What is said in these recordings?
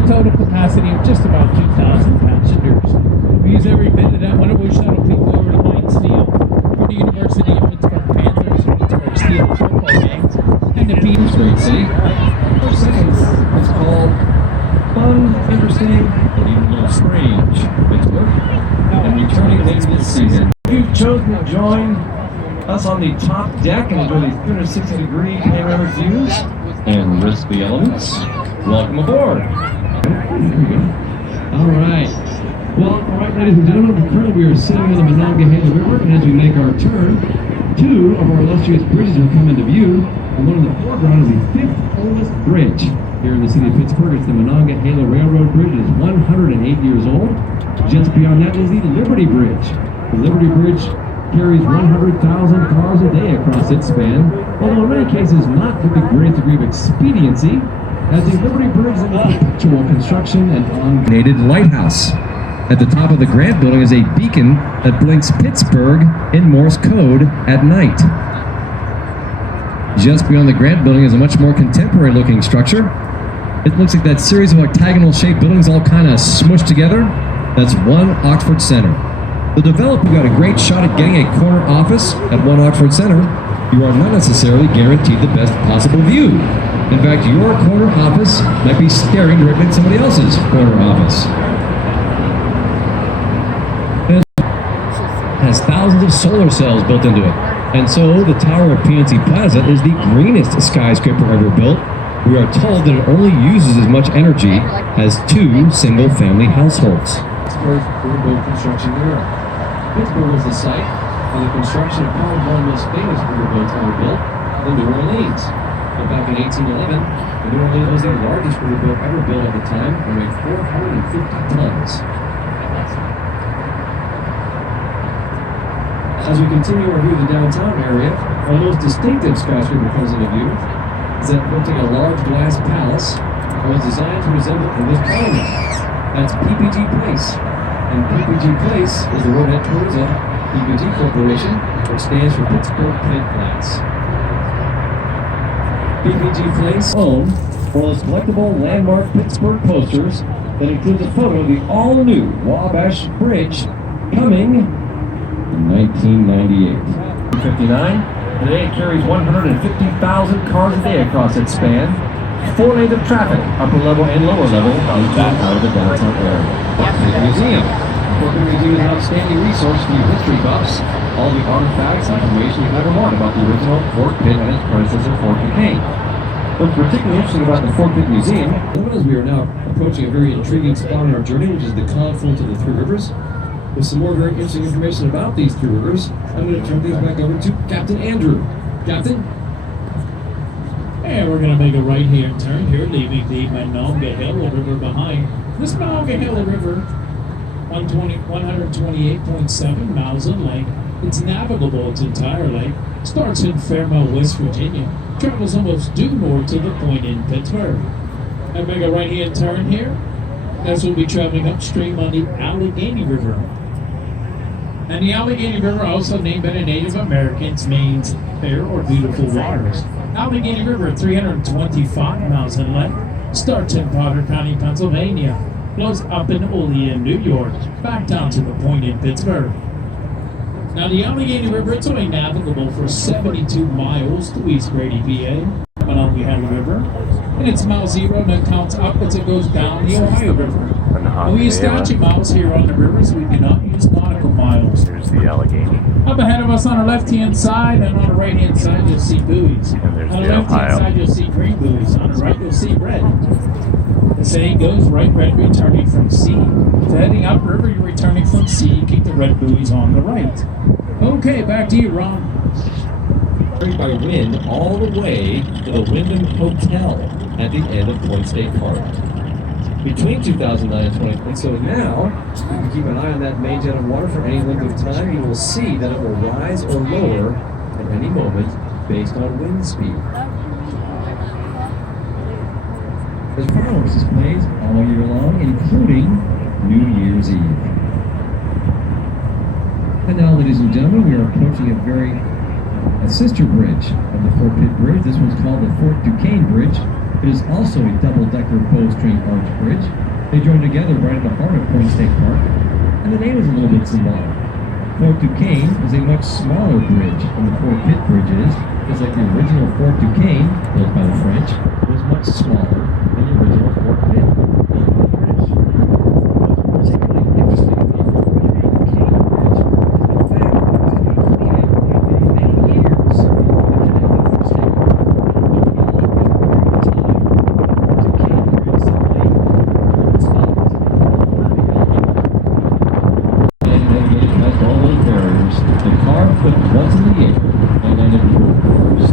a total capacity of just about 2,000 passengers. We use every bit of that whenever we shuttle people over to Heinz Field for the University of Pittsburgh Panthers, Pittsburgh Steelers football games, and the Peters Great City. Our second is called Fun, Interesting, and even a little strange Pittsburgh. And returning later this season. You've chosen to join us on the top deck and enjoy these 360-degree panoramic views And risk the elements. Welcome aboard. All right. Well, all right, ladies and gentlemen, currently we are sitting on the Monongahela River, and as we make our turn, two of our illustrious bridges will come into view. And one in the foreground is the fifth oldest bridge here in the city of Pittsburgh. It's the Monongahela Railroad Bridge. It is 108 years old. Just beyond that is the Liberty Bridge. The Liberty Bridge carries 100,000 cars a day across its span, although in many cases not with the greatest degree of expediency, as the Liberty Bridge is in perpetual construction and on-graded lighthouse. At the top of the Grant Building is a beacon that blinks Pittsburgh in Morse code at night. Just beyond the Grant Building is a much more contemporary looking structure. It looks like that series of octagonal shaped buildings all kind of smushed together. That's One Oxford Center. The developer got a great shot at getting a corner office at One Oxford Center. You are not necessarily guaranteed the best possible view. In fact, your corner office might be staring directly at somebody else's corner office. It has thousands of solar cells built into it. And so the tower of PNC Plaza is the greenest skyscraper ever built. We are told that it only uses as much energy as 2 single-family households. Pittsburgh riverboat construction era. Pittsburgh was the site for the construction of probably one of the most famous riverboats ever built, the New Orleans. But back in 1811, the New Orleans was the largest riverboat ever built at the time, and weighed 450 tons. As we continue our view of the downtown area, our most distinctive skyscraper comes into view is that building a large glass palace that was designed to resemble English Parliament. That's PPG Place. And PPG Place is the road headquarters of PPG Corporation, which stands for Pittsburgh Plate Glass. PPG Place owned one of those collectible landmark Pittsburgh posters that includes a photo of the all-new Wabash Bridge coming in 1998. 59, today it carries 150,000 cars a day across its span. 4 lanes of traffic, upper level and lower level, into and out of the downtown area. The museum. The Fort Pitt Museum is an outstanding resource for you history buffs. All the artifacts and information you ever want about the original Fort Pitt and its predecessor, Fort Duquesne. What's particularly interesting about the Fort Pitt Museum, as we are now approaching a very intriguing spot on our journey, which is the confluence of the 3 rivers. With some more very interesting information about these 3 rivers, I'm going to turn things back over to Captain Andrew. Captain? And we're going to make a right-hand turn here, leaving the Monongahela River behind. This Monongahela River, 128.7 miles in length. It's navigable its entire length. Starts in Fairmount, West Virginia. Travels almost due north to the point in Pittsburgh. And make a right-hand turn here. As we'll be traveling upstream on the Allegheny River. And the Allegheny River, also named by the Native Americans, means fair or beautiful waters. Allegheny River, 325 miles in length, starts in Potter County, Pennsylvania, flows up in Olean, New York, back down to the point in Pittsburgh. Now the Allegheny River, it's only navigable for 72 miles to East Grady, PA, Monongahela River, and it's mile 0 and it counts up as it goes down the Ohio River. And we use statute miles here on the rivers, we do not use nautical miles. There's the Allegheny. Up ahead of us on the left-hand side and on the right-hand side you'll see buoys. And there's On the the left-hand Ohio. side you'll see green buoys. On the right you'll see red. The saying goes, right red returning from sea. So heading upriver, you're returning from sea. Keep the red buoys on the right. Okay, back to you, Ron. Carried by wind all the way to the Wyndham Hotel at the end of Point State Park. Between 2009 and 2020, so now you can keep an eye on that main jet of water for any length of time. You will see that it will rise or lower at any moment based on wind speed. There's fireworks displays all year long, including New Year's Eve. And now, ladies and gentlemen, we are approaching a sister bridge of the Fort Pitt Bridge. This one's called the Fort Duquesne Bridge. It is also a double-decker bowstring arch bridge. They join together right in the heart of Point State Park, and the name is a little bit symbolic. Fort Duquesne is a much smaller bridge than the Fort Pitt Bridge is, just like the original Fort Duquesne, built by the French, was much smaller than the original Fort Pitt, built by the British. What's particularly interesting about the Fort Duquesne Bridge is the fact that it was completed for many years to connect the interstate. The car flipped once in the air and landed first.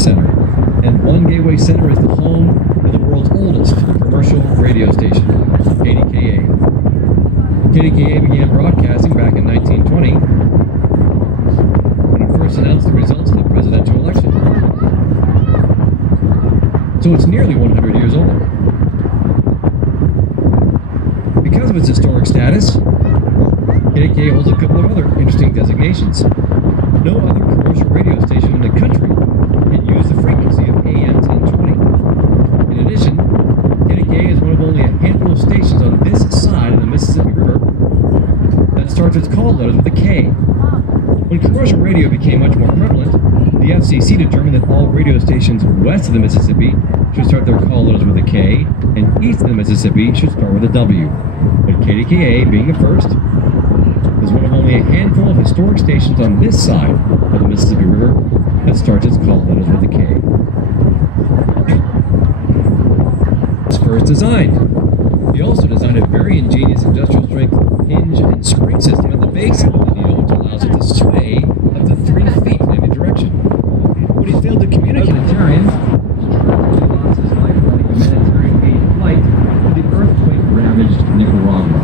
Center. And One Gateway Center is the home of the world's oldest commercial radio station, KDKA. KDKA began broadcasting back in 1920 when it first announced the results of the presidential election. So it's nearly 100 years old. Because of its historic status, KDKA holds a couple of other interesting designations. No other commercial radio station in the country can use the frequency of AM 1020. In addition, KDKA is one of only a handful of stations on this side of the Mississippi River that starts its call letters with a K. When commercial radio became much more prevalent, the FCC determined that all radio stations west of the Mississippi should start their call letters with a K, and east of the Mississippi should start with a W. But KDKA, being the first, is one of only a handful of historic stations on this side of the Mississippi River that starts its call letters with a K. It was first designed. He also designed a very ingenious industrial strength hinge and spring system at the base of the needle, which allows it to sway up to 3 feet in any direction. When he failed to communicate with humanitarian, he lost his life running humanitarian aid flight to the earthquake-ravaged Nicaragua.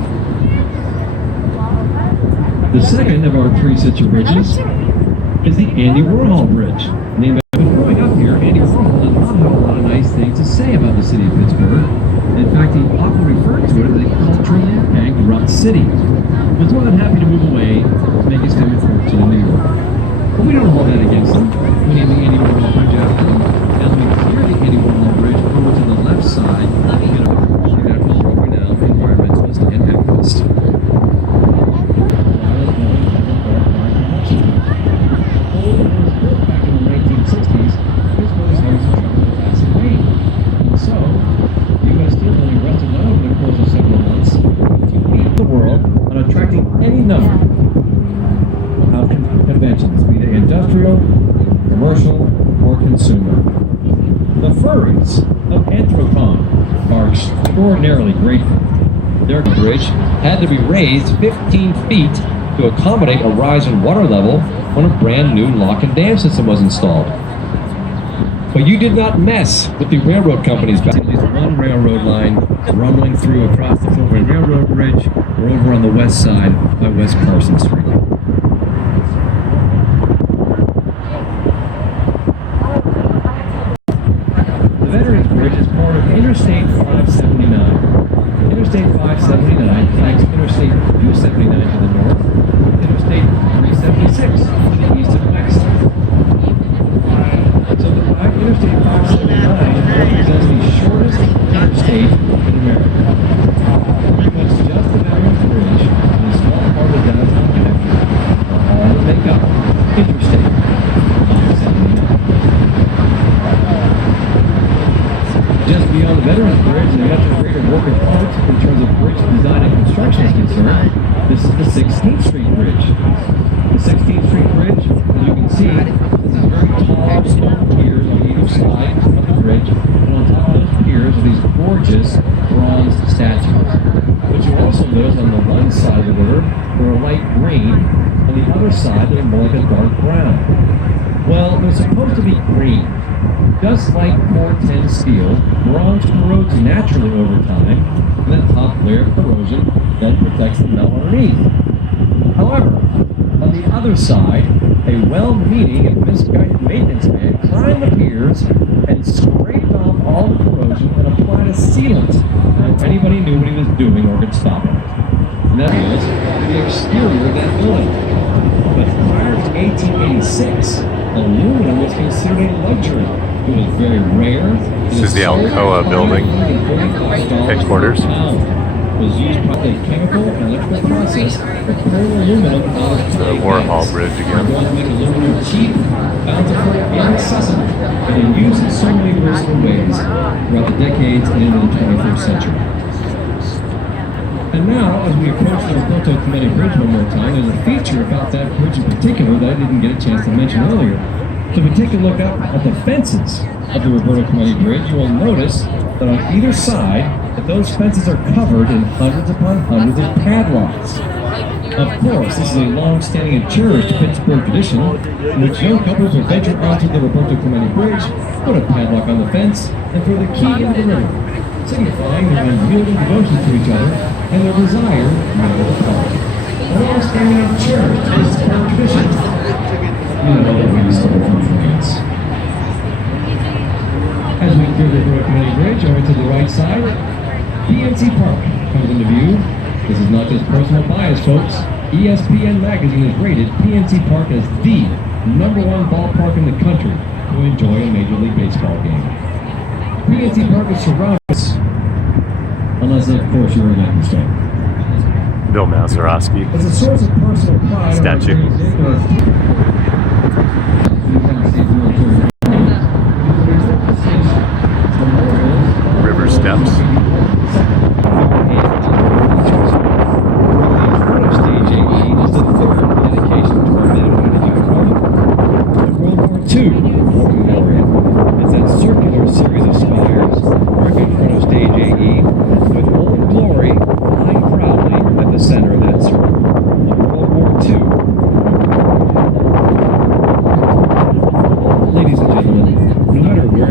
The second of our 3 sister bridges is the Andy Warhol Bridge. Named after growing up here, Andy Warhol did not have a lot of nice things to say about the city of Pittsburgh. In fact, he often referred to it as a culturally bankrupt city. He was more than happy to move away to make his family fortune in New York. But we don't hold that against him. We named the Andy Warhol Bridge after him. As we clear the Andy Warhol Bridge over to the left side, we get a picture of the world-renowned environmentalist and activist. Back in the 1960s, Pittsburgh was having some trouble with acid rain. And so, the U.S. Steel only rested not over the course of several months to lead the world on attracting any number of conventions, be they industrial, commercial, or consumer. The furries of Anthropon are extraordinarily grateful. Their bridge had to be raised 15 feet to accommodate a rise in water level when a brand new lock and dam system was installed. But you did not mess with the railroad companies. At least one railroad line rumbling through across the Fort Railroad Bridge. We're over on the west side by West Carson Street. The Veterans Bridge is part of Interstate 579. Interstate 579 connects Interstate 279 to the north, Interstate 376 to the east and west. So the Interstate 579 represents the shortest interstate in America. Pretty much just the Veterans Bridge and a small part of the downtown connection are all that make up Interstate 579. Just beyond the Veterans Bridge and a much greater work of art in terms of bridge design and construction is concerned, this is the 16th Street Bridge. The 16th Street Bridge, as you can see, this is very tall stone piers on either side of the bridge, and on top of those piers are these gorgeous bronze statues. But you also notice on the one side of the river, they're a light green, on the other side, they're more like a dark brown. Well, they're supposed to be green. Just like 410 steel, bronze corrodes naturally over time, and that top layer of corrosion then protects the metal underneath. However, on the other side, a well-meaning and misguided maintenance man climbed the piers and scraped off all the corrosion and applied a sealant before anybody knew what he was doing or could stop it. And that was the exterior of that building. But prior to 1886, aluminum was considered a luxury. It was very rare. This is the Alcoa building, headquarters. It was used by a chemical and electrical process to pull aluminum out of The Warhol Bridge It again. was to make aluminum cheap, bountiful, and accessible, and in use in so many versatile ways throughout the decades and into the 21st century. And now, as we approach the Roberto Clemente Bridge one more time, there's a feature about that bridge in particular that I didn't get a chance to mention earlier. So if we take a look up at the fences of the Roberto Clemente Bridge, you will notice that on either side, that those fences are covered in hundreds upon hundreds of padlocks. Of course, this is a long-standing and cherished Pittsburgh tradition in which young couples will venture onto the Roberto Clemente Bridge, put a padlock on the fence, and throw the key into the river, signifying their unyielding devotion to each other and their desire never to part. A long-standing and cherished Pittsburgh tradition. You know that we used to live from France. As we clear the Roberto Clemente Bridge over to the right side, PNC Park comes into view. This is not just personal bias, folks. ESPN magazine has rated PNC Park as the #1 ballpark in the country to enjoy a Major League Baseball game. PNC Park is surrounded, unless of course you're a Yankee fan. Bill Mazeroski. As a source of personal pride, Statue. River steps. Two War Memorial. It's that circular series of spires right in front of Stage AE, with Old Glory lying proudly at the center of that circle. World War II. Ladies and gentlemen, no matter where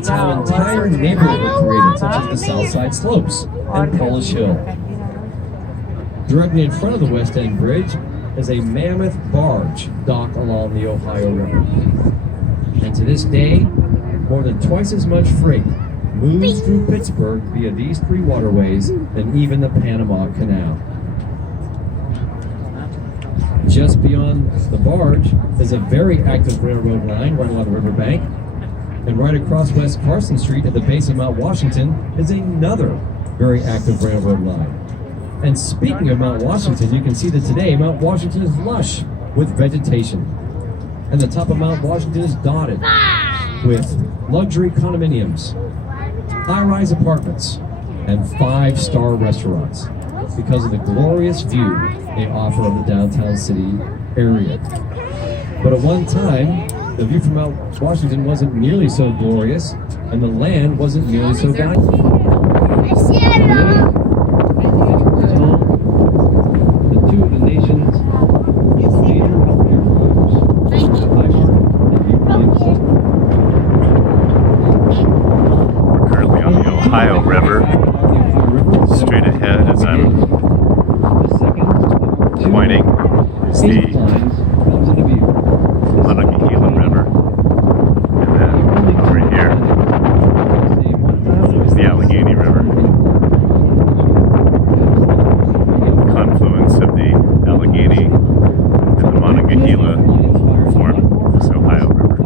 It's how entire neighborhoods were created, such as the Southside Slopes and Polish Hill. Directly in front of the West End Bridge is a mammoth barge docked along the Ohio River. And to this day, more than twice as much freight moves through Pittsburgh via these three waterways than even the Panama Canal. Just beyond the barge is a very active railroad line right along the riverbank. And right across West Carson Street at the base of Mount Washington is another very active railroad line. And speaking of Mount Washington, you can see that today Mount Washington is lush with vegetation. And the top of Mount Washington is dotted with luxury condominiums, high-rise apartments, and 5-star restaurants because of the glorious view they offer of the downtown city area. But at one time, the view from Mount Washington wasn't nearly so glorious, and the land wasn't nearly so valuable. The two of the nation's major healthcare providers, We're currently on the Ohio River. Straight ahead as I'm pointing is the Monongahela River. And then over here is the Allegheny River. Confluence of the Allegheny and the Monongahela form this Ohio River.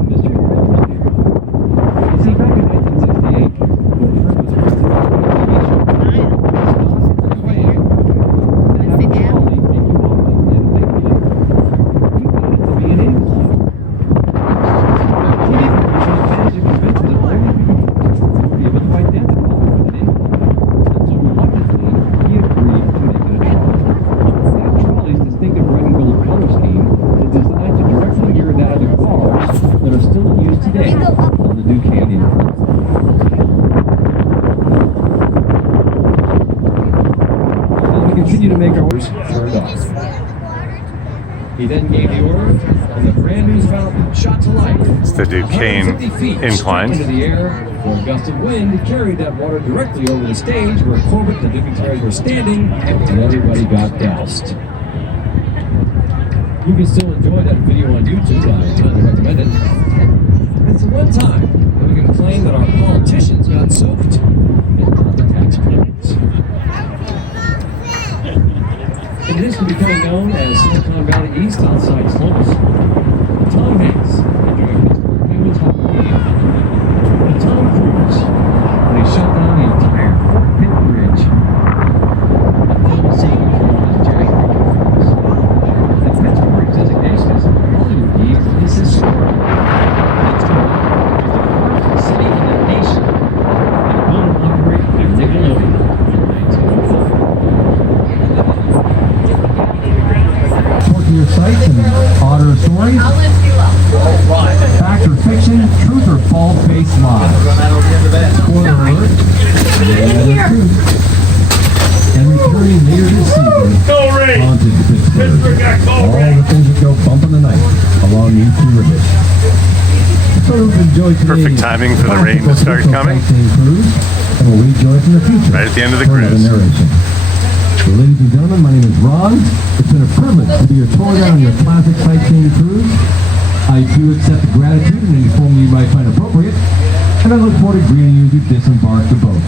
See, back in 1968, to make our turned off. He then gave the order, and the brand new fountain shot to life. It's the Duquesne 150 feet incline. into the air, for a gust of wind carried that water directly over the stage where Corbett and the dignitaries were standing, and everybody got doused. You can still enjoy that video on YouTube. I highly recommend it. It's the one time that we can claim that our politicians got soaked in property tax payments. It is becoming known as Silicon Valley East outside Columbus. Tom Hanks enjoying Pittsburgh Penguins hockey game. And Tom Cruise when he shut down the entire Fort Pitt Bridge. A film scene from one of his Jack films. And Pittsburgh's designation as Hollywood Eve is historic. Pittsburgh is the first city in the nation to build and operate a Nickelodeon in 1904. Working your sites and otter stories. Fact or fiction, truth or false-based lies. Spoiler alert. And returning later this season, haunted Pittsburgh. All the things that go bump in the night along these two rivers. So enjoy Perfect timing for the rain to start coming. Cruise, and we'll enjoy from the future. Right at the end of the for another cruise. narration. So ladies and gentlemen, my name is Ron. It's been a privilege to be your tour guide on your classic sightseeing cruise. I do accept the gratitude in any form you might find appropriate, and I look forward to greeting you as you disembark the boat.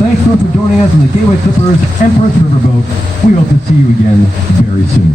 Thanks for joining us on the Gateway Clippers Empress Riverboat. We hope to see you again very soon.